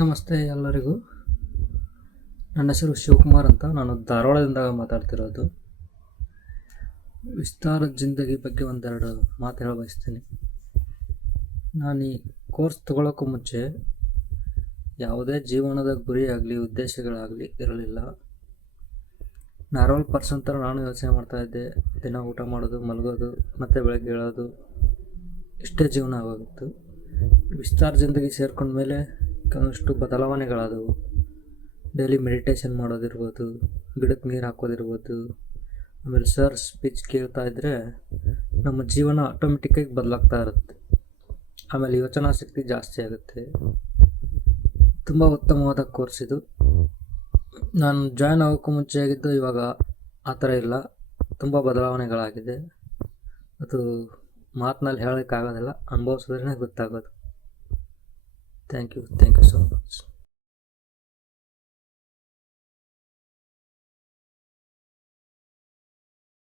ನಮಸ್ತೆ ಎಲ್ಲರಿಗೂ. ನನ್ನ ಹೆಸರು ಶಿವಕುಮಾರ್ ಅಂತ. ನಾನು ಧಾರವಾಡದಿಂದ ಮಾತಾಡ್ತಿರೋದು. ವಿಸ್ತಾರ ಜಿಂದಗಿ ಬಗ್ಗೆ ಒಂದೆರಡು ಮಾತು ಹೇಳ ಬಯಸ್ತೀನಿ. ನಾನು ಈ ಕೋರ್ಸ್ ತಗೊಳ್ಳೋಕ್ಕೂ ಮುಂಚೆ ಯಾವುದೇ ಜೀವನದ ಗುರಿ ಆಗಲಿ ಉದ್ದೇಶಗಳಾಗಲಿ ಇರಲಿಲ್ಲ. ನಾರ್ಮಲ್ ಪರ್ಸನ್ ಥರ ನಾನು ಯೋಚನೆ ಮಾಡ್ತಾಯಿದ್ದೆ. ದಿನ ಊಟ ಮಾಡೋದು, ಮಲಗೋದು, ಮತ್ತು ಬೆಳಗ್ಗೆ ಹೇಳೋದು, ಇಷ್ಟೇ ಜೀವನ ಆಗೋಗಿತ್ತು. ವಿಸ್ತಾರ ಜಿಂದಗಿ ಸೇರ್ಕೊಂಡ್ಮೇಲೆ ಕೆಲವಷ್ಟು ಬದಲಾವಣೆಗಳಾದವು. ಡೈಲಿ ಮೆಡಿಟೇಷನ್ ಮಾಡೋದಿರ್ಬೋದು, ಗಿಡಕ್ಕೆ ನೀರು ಹಾಕೋದಿರ್ಬೋದು, ಆಮೇಲೆ ಸರ್ ಸ್ಪೀಚ್ ಕೇಳ್ತಾ ಇದ್ದರೆ ನಮ್ಮ ಜೀವನ ಆಟೋಮೆಟಿಕ್ಕಾಗಿ ಬದಲಾಗ್ತಾ ಇರುತ್ತೆ. ಆಮೇಲೆ ಯೋಚನಾ ಶಕ್ತಿ ಜಾಸ್ತಿ ಆಗುತ್ತೆ. ತುಂಬ ಉತ್ತಮವಾದ ಕೋರ್ಸ್ ಇದು. ನಾನು ಜಾಯ್ನ್ ಆಗೋಕ್ಕೂ ಮುಂಚೆ ಆಗಿದ್ದು ಇವಾಗ ಆ ಥರ ಇಲ್ಲ. ತುಂಬ ಬದಲಾವಣೆಗಳಾಗಿದೆ. ಅದು ಮಾತಿನಲ್ಲಿ ಹೇಳೋಕ್ಕಾಗೋದಿಲ್ಲ, ಅನುಭವಿಸಿದ್ರೇ ಗೊತ್ತಾಗೋದು. Thank you so much.